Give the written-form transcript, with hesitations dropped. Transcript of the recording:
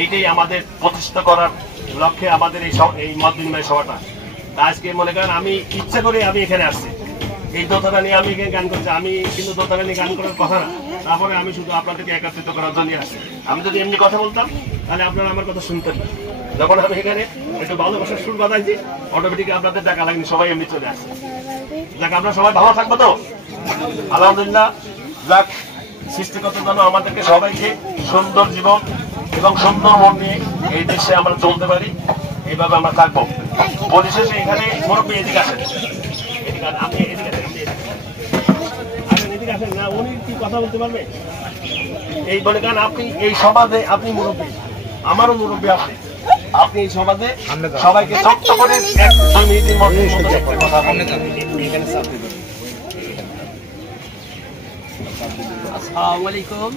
এইটাই আমাদের প্রতিষ্ঠা করার লক্ষ্যে আমাদের এই মত বিনিময় সভাটা। আজকে মনে করেন আমি ইচ্ছা করে আমি এখানে আসছি, এই দোতারা নিয়ে আমি এখানে গান করছি। আমি কিন্তু দোতারা নিয়ে গান করার কথা না, তারপরে আমি শুধু আপনাদেরকে একত্রিত করার জন্য আসছি। আমি যদি এমনি কথা বলতাম তাহলে আপনারা আমার কথা শুনতেন না। যখন আমি এখানে একটু ভালোবাসার সুর বাঁধাইছি, অটোমেটিক আপনাদের ডাকা লাগেনি, সবাই এমনি চলে আসছে। যাক, আমরা সবাই ভালো থাকবো তো আলহামদুলিল্লাহ। যাক, সৃষ্টিকর্তা যেন আমাদেরকে সবাইকে সুন্দর জীবন এবং সুন্দর মন নিয়ে এই দেশে আমরা চলতে পারি, এইভাবে আমরা থাকবো। পরিশেষে এখানে মুরব্বী এদিকে আসেন, আপনি এদিকে আসেন না, উনি কি কথা বলতে পারবে এই বলে? কারণ আপনি এই সমাজে আপনি মুরব্বী, আমারও মুরব্বী আপনি। আপনি এই সমাজে সবাইকে ছোট্ট করে এক 2 মিনিটের মধ্যে কথা বলেন। আসসালামু আলাইকুম।